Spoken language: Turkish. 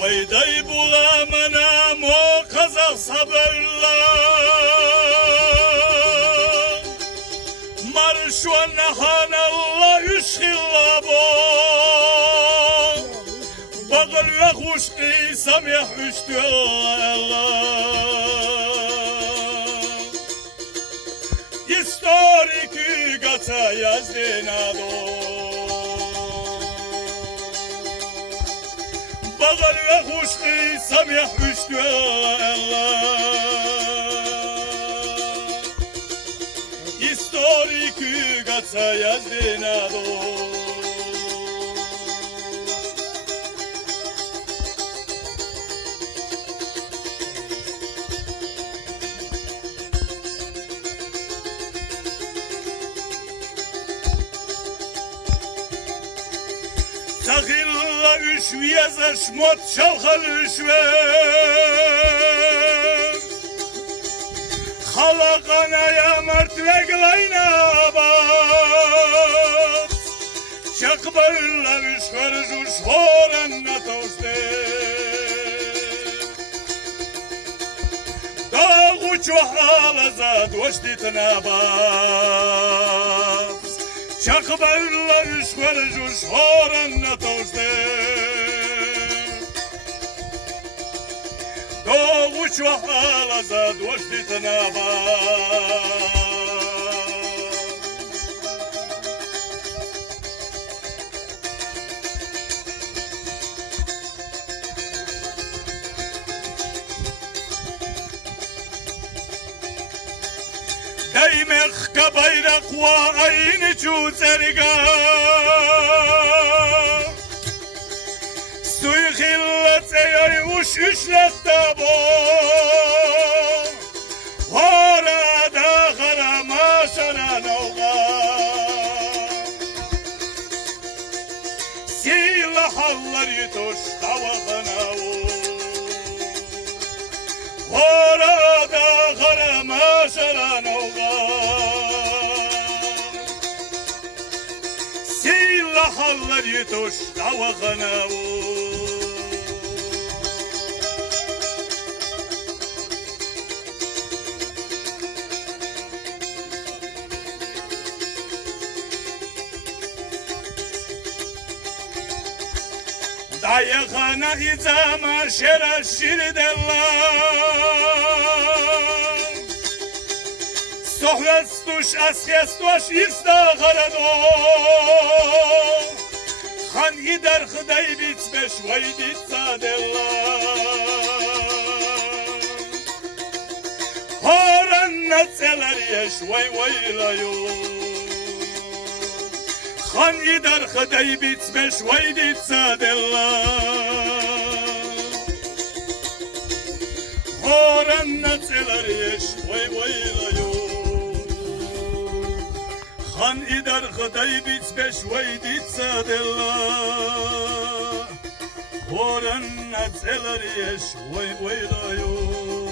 Vayday bulamanam o kazak sabırla Marşuan hanallah üşkilla bo Bağır ve kuşki samih üştü İstoriki gata yazdinado Bağır ve kuşki samih üştü İstoriki gata yazdinado Sakilla üşviyaza şmot şalhal üşver Halakana mart veglayna bat Çakbarla üşver juş horanna toste Dağ uçu halaza doştitna bat Çakbarla üşver juş horanna toste Dağ uçu halaza doştitna bat Daymek ka bayrak wa aynı çuzerga Suy khillat eyoy uş üşlekta bo Horada harama şaran oğa Silahlar yutuş davağına o Horada harama şaran oğa Silahlar yutuş davağına o Dayıkana izama şera şirdella Sohrastuş askestuş ifsta garado Han idar hıday bitmeş vaydit sadella Horan natseler yeş vay vaylayo Han idar hıday bitmeş vaydit sadella Horan natseler yeş vay vaylayo Han idar hıday bitmeş vaydit sadella Horan natseler yeş vay vaylayo